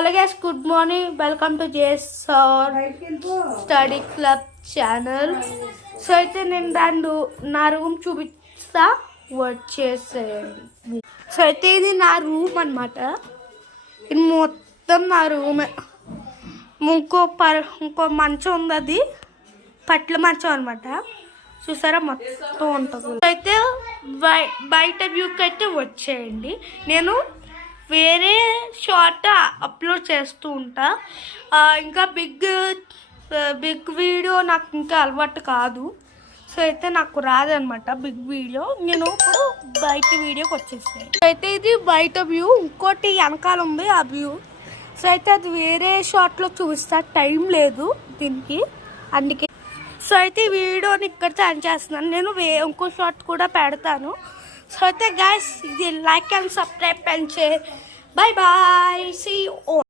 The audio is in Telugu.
Hello guys, good morning. Welcome to JSR study club channel. So అయితే నేను నా రూమ్ చూపిస్తా, వచ్చేసేయండి. సో అయితే ఇది నా రూమ్ అనమాట. ఇది మొత్తం నా రూమే. ఇంకో మంచం ఉంది, అది పట్ల మంచం అనమాట. చూసారా, మొత్తం ఉంటుంది. అయితే బయట వ్యూకి అయితే వచ్చేయండి. నేను వేరే షార్ట్ అప్లోడ్ చేస్తూ ఉంటా. ఇంకా బిగ్ వీడియో నాకు ఇంకా అలవాటు కాదు. సో అయితే నాకు రాదనమాట బిగ్ వీడియో. నేను ఇప్పుడు బయట వీడియోకి వచ్చేస్తాను. అయితే ఇది బయట వ్యూ, ఇంకోటి వెనకాల ఉంది ఆ వ్యూ. సో అయితే అది వేరే షార్ట్లో చూపిస్తా, టైం లేదు దీనికి, అందుకే. సో అయితే ఈ వీడియోని ఇక్కడితో ఎండ్ చేస్తున్నాను. నేను ఇంకో షార్ట్ కూడా పెడతాను. సో అయితే గైస్, ఇది like and subscribe and share. Bye bye. See you all.